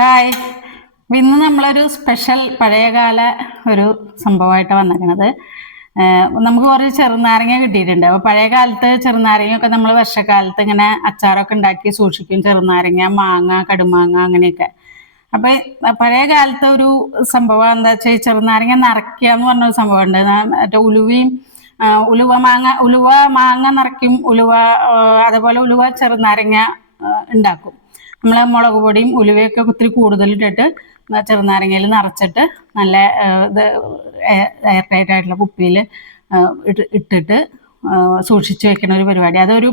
Hi. ഇന്ന് നമ്മളൊരു special പഴയകാല ഒരു സംഭവമായിട്ട് വന്നിരിക്കുന്നത്. നമുക്ക് കുറച്ച് ചെറുനാരങ്ങ കിട്ടിയിട്ടുണ്ട്. അപ്പോൾ പഴയ കാലത്ത് ചെറുനാരങ്ങയൊക്കെ നമ്മൾ വർഷക്കാലത്ത് ഇങ്ങനെ അച്ചാറൊക്കെ ഉണ്ടാക്കി സൂക്ഷിക്കും. ചെറുനാരങ്ങ മാങ്ങ കടുമാങ്ങ അങ്ങനെയൊക്കെ. അപ്പൊ പഴയ കാലത്തെ ഒരു സംഭവം എന്താ വെച്ചാൽ ചെറുനാരങ്ങ നിറയ്ക്കുക എന്ന് പറഞ്ഞൊരു സംഭവം ഉണ്ട്. മറ്റേ ഉലുവയും ഉലുവ മാങ്ങ ഉലുവ മാങ്ങ നിറയ്ക്കും. ഉലുവ അതേപോലെ ഉലുവ ചെറുനാരങ്ങ ഉണ്ടാക്കും. നമ്മൾ മുളക് പൊടിയും ഉലുവയൊക്കെ ഒത്തിരി കൂടുതലിട്ടിട്ട് ചെറുനാരങ്ങയിൽ നിറച്ചിട്ട് നല്ല ഇത് എയർ ടൈറ്റ് ആയിട്ടുള്ള കുപ്പിയിൽ ഇട്ടിട്ട് സൂക്ഷിച്ചു വെക്കുന്ന ഒരു പരിപാടി. അതൊരു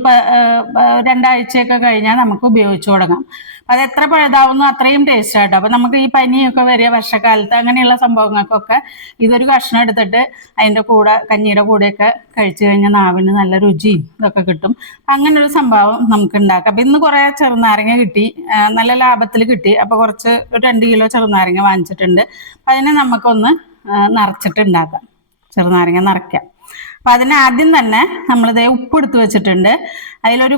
രണ്ടാഴ്ചയൊക്കെ കഴിഞ്ഞാൽ നമുക്ക് ഉപയോഗിച്ചു തുടങ്ങാം. അത് എത്ര പഴുതാവുന്നു അത്രയും ടേസ്റ്റ് ആട്ടോ അപ്പൊ നമുക്ക് ഈ പനിയൊക്കെ വരിക വർഷക്കാലത്ത് അങ്ങനെയുള്ള സംഭവങ്ങൾക്കൊക്കെ ഇതൊരു കഷ്ണം എടുത്തിട്ട് അതിന്റെ കൂടെ കഞ്ഞിയുടെ കൂടെയൊക്കെ കഴിച്ചു കഴിഞ്ഞാൽ നാവിന് നല്ല രുചിയും ഇതൊക്കെ കിട്ടും. അങ്ങനെ ഒരു സംഭവം നമുക്ക് ഉണ്ടാക്കാം. അപ്പൊ ഇന്ന് കുറെ ചെറുനാരങ്ങ കിട്ടി നല്ല ലാഭത്തിൽ കിട്ടി. അപ്പൊ കുറച്ച് രണ്ട് കിലോ ചെറുനാരങ്ങ വാങ്ങിച്ചിട്ടുണ്ട്. അതിനെ നമുക്കൊന്ന് നിറച്ചിട്ടുണ്ടാക്കാം ചെറുനാരങ്ങ നിറയ്ക്കാം. അപ്പൊ അതിന് ആദ്യം തന്നെ നമ്മളിത് ഉപ്പ് എടുത്ത് വെച്ചിട്ടുണ്ട്. അതിലൊരു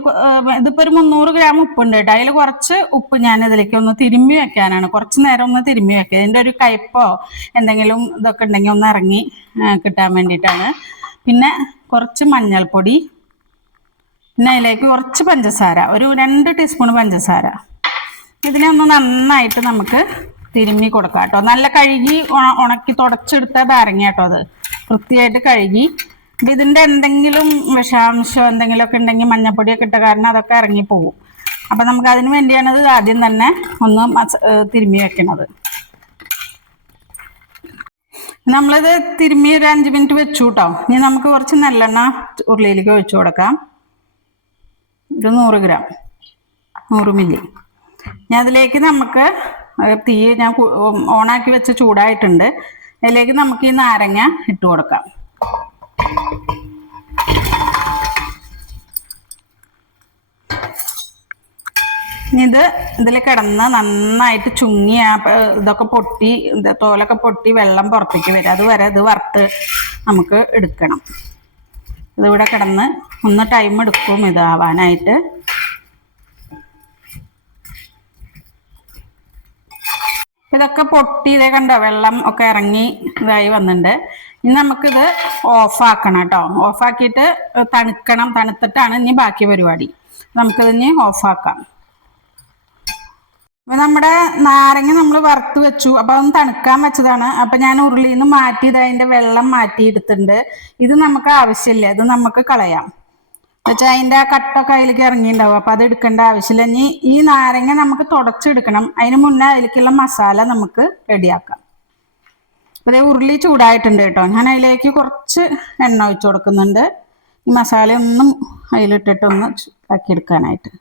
ഇതിപ്പോ ഒരു മുന്നൂറ് ഗ്രാം ഉപ്പുണ്ട് കേട്ടോ. അതിൽ കുറച്ച് ഉപ്പ് ഞാൻ ഇതിലേക്ക് ഒന്ന് തിരുമ്മി വെക്കാനാണ്. കുറച്ച് നേരം ഒന്ന് തിരുമ്മി വെക്കുക ഇതിന്റെ ഒരു കയ്പോ എന്തെങ്കിലും ഇതൊക്കെ ഉണ്ടെങ്കിൽ ഒന്ന് ഇറങ്ങി കിട്ടാൻ വേണ്ടിയിട്ടാണ്. പിന്നെ കുറച്ച് മഞ്ഞൾപ്പൊടി. പിന്നെ അതിലേക്ക് കുറച്ച് പഞ്ചസാര. ഒരു രണ്ട് ടീസ്പൂൺ പഞ്ചസാര. ഇതിനെ ഒന്ന് നന്നായിട്ട് നമുക്ക് തിരുമ്മി കൊടുക്കാം കേട്ടോ. നല്ല കഴുകി ഉണക്കി തുടച്ചെടുത്ത നാരങ്ങ കേട്ടോ അത്. വൃത്തിയായിട്ട് കഴുകി ഇതിന്റെ എന്തെങ്കിലും വിഷാംശം എന്തെങ്കിലുമൊക്കെ ഉണ്ടെങ്കിൽ മഞ്ഞപ്പൊടിയൊക്കെ ഇട്ട കാരണം അതൊക്കെ ഇറങ്ങിപ്പോവും അപ്പൊ നമുക്ക് അതിന് വേണ്ടിയാണ് ഇത് ആദ്യം തന്നെ ഒന്ന് തിരുമ്മി വെക്കണത്. നമ്മളിത് തിരുമ്മി ഒരു അഞ്ച് മിനിറ്റ് വെച്ചു കേട്ടോ ഇനി നമുക്ക് കുറച്ച് നല്ലെണ്ണ ഉരുളിയിലേക്ക് ഒഴിച്ചു കൊടുക്കാം. ഒരു നൂറ് ഗ്രാം. നൂറ് മില്ലി. ഇനി അതിലേക്ക് നമുക്ക് തീ ഞാൻ ഓണാക്കി വെച്ച് ചൂടായിട്ടുണ്ട്. അതിലേക്ക് നമുക്ക് ഈ നാരങ്ങ ഇട്ട് കൊടുക്കാം. ഇത് ഇതിൽ കിടന്ന് നന്നായിട്ട് ചുങ്ങി ആ ഇതൊക്കെ പൊട്ടി തോലൊക്കെ പൊട്ടി വെള്ളം പുറത്തേക്ക് വരും. അതുവരെ ഇത് വറുത്ത് നമുക്ക് എടുക്കണം. ഇതിവിടെ കിടന്ന് ഒന്ന് ടൈം എടുക്കും ഇതാവാനായിട്ട് ഇതൊക്കെ പൊട്ടി ഇതേ കണ്ടോ വെള്ളം ഒക്കെ ഇറങ്ങി ഇതായി വന്നിട്ടുണ്ട്. ഇനി നമുക്കിത് ഓഫാക്കണം കേട്ടോ. ഓഫാക്കിയിട്ട് തണുക്കണം തണുത്തിട്ടാണ് ഇനി ബാക്കി പരിപാടി. നമുക്കിത് ഇനി ഓഫാക്കാം. അപ്പൊ നമ്മുടെ നാരങ്ങ നമ്മൾ വറുത്ത് വെച്ചു. അപ്പൊ അതൊന്ന് തണുക്കാൻ വെച്ചതാണ്. അപ്പൊ ഞാൻ ഉരുളിയിൽ നിന്ന് മാറ്റി ഇത് അതിന്റെ വെള്ളം മാറ്റി എടുത്തിട്ടുണ്ട് ഇത് നമുക്ക് ആവശ്യമില്ല. ഇത് നമുക്ക് കളയാം. വെച്ചാൽ അതിന്റെ ആ കട്ടൊക്കെ അതിലേക്ക് ഇറങ്ങിയിട്ടുണ്ടാവും. അപ്പൊ അത് എടുക്കേണ്ട ആവശ്യമില്ല. ഇനി ഈ നാരങ്ങ നമുക്ക് തുടച്ചെടുക്കണം. അതിന് മുന്നേ അതിലേക്കുള്ള മസാല നമുക്ക് റെഡിയാക്കാം. അപ്പൊ ദേ ഉരുളി ചൂടായിട്ടുണ്ട് കേട്ടോ. ഞാൻ അതിലേക്ക് കുറച്ച് എണ്ണ ഒഴിച്ചു കൊടുക്കുന്നുണ്ട്. ഈ മസാല ഒന്നും അതിലിട്ടിട്ടൊന്ന് ആക്കിയെടുക്കാനായിട്ട്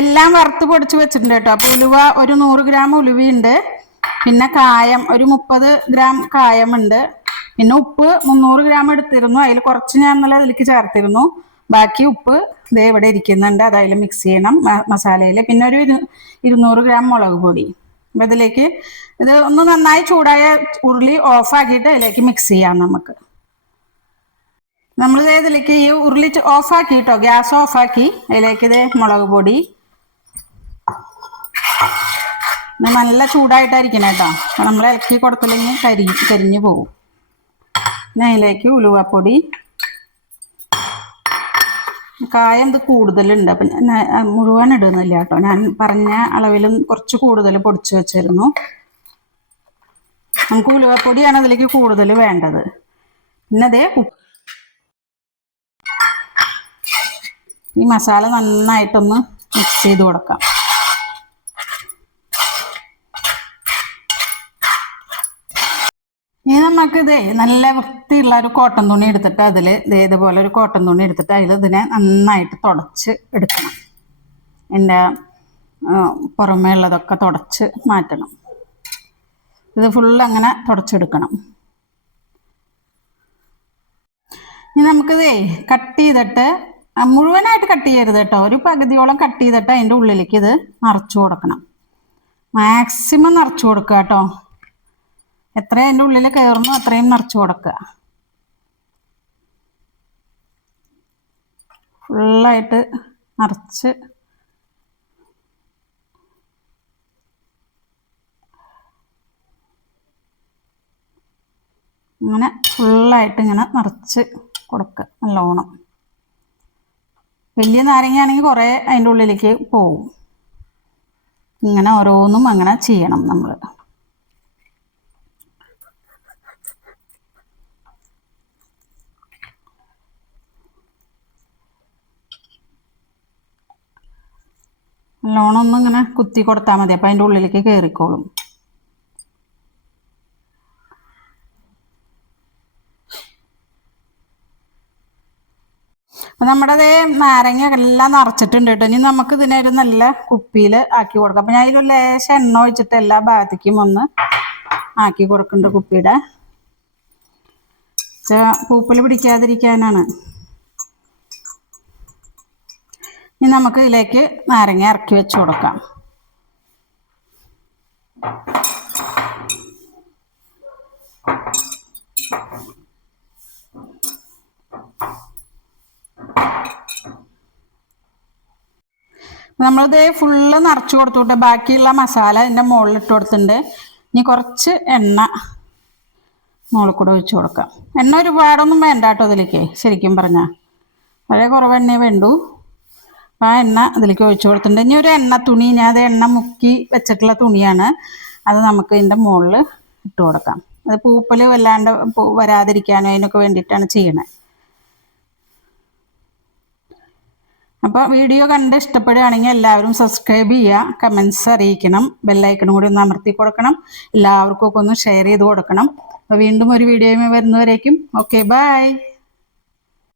എല്ലാം വറുത്ത് പൊടിച്ച് വെച്ചിട്ടുണ്ട് കേട്ടോ. അപ്പൊ ഉലുവ ഒരു നൂറ് ഗ്രാം ഉലുവയുണ്ട്. പിന്നെ കായം ഒരു മുപ്പത് ഗ്രാം കായമുണ്ട്. പിന്നെ ഉപ്പ് മുന്നൂറ് ഗ്രാം എടുത്തിരുന്നു. അതിൽ കുറച്ച് ഞാൻ ഇന്നലെ അതിലേക്ക് ചേർത്തിരുന്നു. ബാക്കി ഉപ്പ് ദേ ഇവിടെ ഇരിക്കുന്നുണ്ട്. അതായത് മിക്സ് ചെയ്യണം മസാലയിൽ പിന്നെ ഒരു ഇരു- ഇരുന്നൂറ് ഗ്രാം മുളക് പൊടി. അപ്പൊ ഇതിലേക്ക് ഇത് ഒന്ന് നന്നായി ചൂടായ ഉരുളി ഓഫാക്കിയിട്ട് അതിലേക്ക് മിക്സ് ചെയ്യാം നമുക്ക്. നമ്മൾ ഇതിലേക്ക് ഈ ഉരുളി ഓഫാക്കി കേട്ടോ ഗ്യാസ് ഓഫാക്കി അതിലേക്ക് ഇത് മുളക് പൊടി. നല്ല ചൂടായിട്ടായിരിക്കണം കേട്ടോ അപ്പൊ നമ്മൾ ഇളക്കി കൊടുത്തില്ലെങ്കിൽ കരി കരിഞ്ഞു പോകും പിന്നെ അതിലേക്ക് ഉലുവപ്പൊടി. കായം എന്ത് കൂടുതലുണ്ട്. അപ്പം മുഴുവൻ ഇടുന്നില്ല കേട്ടോ. ഞാൻ പറഞ്ഞ അളവിലും കുറച്ച് കൂടുതൽ പൊടിച്ചു വെച്ചിരുന്നു. നമുക്ക് ഉലുവപ്പൊടിയാണ് അതിലേക്ക് കൂടുതൽ വേണ്ടത്. പിന്നെ അതേ ഈ മസാല നന്നായിട്ടൊന്ന് മിക്സ് ചെയ്ത് കൊടുക്കാം. ഇനി നമുക്ക് ഇതേ നല്ല വൃത്തിയുള്ള ഒരു കോട്ടൺ തുണി എടുത്തിട്ട് അതിൽ ഇതേപോലെ ഒരു കോട്ടൺ തുണി എടുത്തിട്ട് അതിൽ ഇതിനെ നന്നായിട്ട് തുടച്ച് എടുക്കണം. എന്റെ പുറമേ ഉള്ളതൊക്കെ തുടച്ച് മാറ്റണം. ഇത് ഫുള്ള് അങ്ങനെ തുടച്ചെടുക്കണം. ഇനി നമുക്കിതേ കട്ട് ചെയ്തിട്ട് മുഴുവനായിട്ട് കട്ട് ചെയ്യരുത് കേട്ടോ. ഒരു പകുതിയോളം കട്ട് ചെയ്തിട്ട് അതിന്റെ ഉള്ളിലേക്ക് ഇത് നിറച്ചു കൊടുക്കണം. മാക്സിമം നിറച്ചു കൊടുക്കുക കേട്ടോ. എത്രയും എന്റെ ഉള്ളിൽ കയറുന്നു അത്രയും നിറച്ചു കൊടുക്കുക. ഫുള്ളായിട്ട് നിറച്ച് ഇങ്ങനെ ഫുള്ളായിട്ട് ഇങ്ങനെ നിറച്ച് കൊടുക്കുക നല്ലോണം. വലിയ നാരങ്ങയാണെങ്കിൽ കുറേ അതിന്റെ ഉള്ളിലേക്ക് പോവും. ഇങ്ങനെ ഓരോന്നും അങ്ങനെ ചെയ്യണം നമ്മൾ നല്ലോണം ഒന്ന് ഇങ്ങനെ കുത്തി കൊടുത്താൽ മതി. അപ്പം അതിന്റെ ഉള്ളിലേക്ക് കയറിക്കോളും അപ്പം നമ്മുടെ അതേ നാരങ്ങ എല്ലാം നിറച്ചിട്ടുണ്ട് കേട്ടോ. ഇനി നമുക്ക് ഇതിനൊരു നല്ല കുപ്പിയിൽ ആക്കി കൊടുക്കാം. അപ്പം ഞാൻ ഇതിൽ ലേശം എണ്ണ ഒഴിച്ചിട്ട് എല്ലാ ഭാഗത്തേക്കും ഒന്ന് ആക്കി കൊടുക്കുന്നുണ്ട് കുപ്പിയുടെ. പൂപ്പൽ പിടിക്കാതിരിക്കാനാണ് ഇനി നമുക്ക് ഇതിലേക്ക് നാരങ്ങ ഇറക്കി വെച്ച് കൊടുക്കാം. നമ്മളിത് ഫുള്ള് നിറച്ച് കൊടുത്തുവിട്ട് ബാക്കിയുള്ള മസാല ഇതിന്റെ മുകളിൽ ഇട്ട് കൊടുത്തിട്ടുണ്ട്. ഇനി കുറച്ച് എണ്ണ മുകളിൽ കൂടെ ഒഴിച്ചു കൊടുക്കാം. എണ്ണ ഒരുപാടൊന്നും വേണ്ട കേട്ടോ ഇതിലേക്ക് ശരിക്കും പറഞ്ഞാൽ വളരെ കുറവ് എണ്ണയെ വേണ്ടൂ. ആ എണ്ണ അതിലേക്ക് ഒഴിച്ചു കൊടുത്തിട്ടുണ്ട്. ഇനി ഒരു എണ്ണ തുണി ഞാൻ അത് എണ്ണ മുക്കി വെച്ചിട്ടുള്ള തുണിയാണ്. അത് നമുക്ക് ഇതിന്റെ മുകളിൽ ഇട്ട് കൊടുക്കാം. അത് പൂപ്പൽ വല്ലാണ്ട് വരാതിരിക്കാനോ അതിനൊക്കെ വേണ്ടിയിട്ടാണ് ചെയ്യണത് അപ്പോൾ വീഡിയോ കണ്ട് ഇഷ്ടപ്പെടുകയാണെങ്കിൽ എല്ലാവരും സബ്സ്ക്രൈബ് ചെയ്യുക കമൻസ് അറിയിക്കണം ബെല്ലൈക്കണും കൂടി ഒന്ന് അമർത്തി കൊടുക്കണം എല്ലാവർക്കും ഒക്കെ ഒന്ന് ഷെയർ ചെയ്ത് കൊടുക്കണം. അപ്പോൾ വീണ്ടും ഒരു വീഡിയോയുമായി വരുന്നവരേക്കും. Okay bye